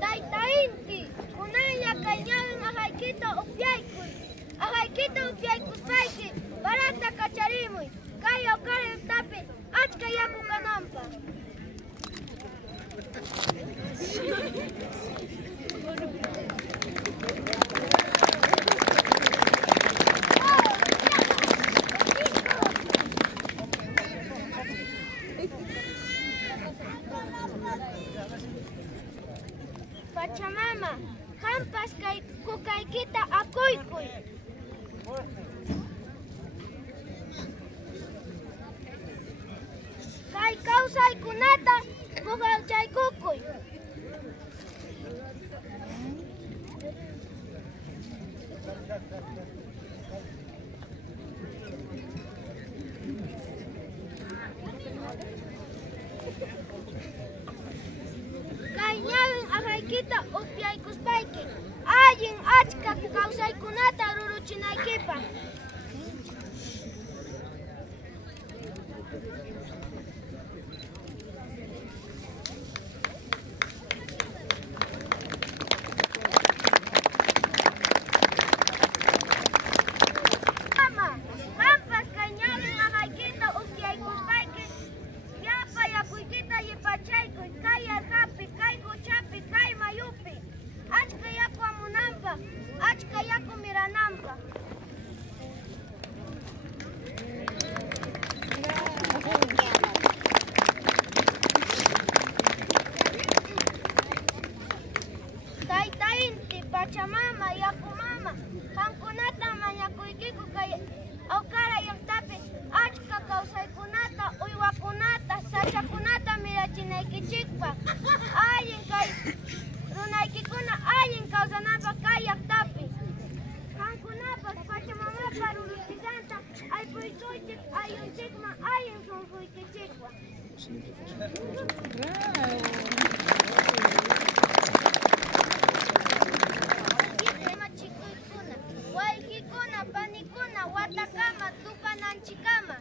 Taitainti, kunaya kañarin ajaykita upyaykuspayki, barata kacharimuy, kay awqariytapi achka yaku kananpa. Pachamama, hampas kay kukaykita akuykuy. Kay kawsaykunata puqallchaykukuy. Kay ñawin ajaykita upyaykuspayki, allin achka kawsaykunata ruruchinaykipaq. Mama, hampas kay ñawin ajaykita upyaykuspayki, llapa yakuykita yipachaykuy, kay yarqapi, kay huchapi, kay mayupi. Achka yaku amunanpaq, achka yaku mirananpaq. Taytainti, Pachamama, Yakumama, qamkunata mañakuykiku kay awqara llaqtapi achka kawsaykunata, uywakunata, sachakunata mirachinaykichikpaq. Allin kay runaykikuna allin kawsananpaq kay llaqtapi. Qamkunapas Pachamamapa ruruchikanta aypuykuychik ayllunchikman allin sunquykichikpaq. Waykikuna, panikuna, watakama, tupananchikama.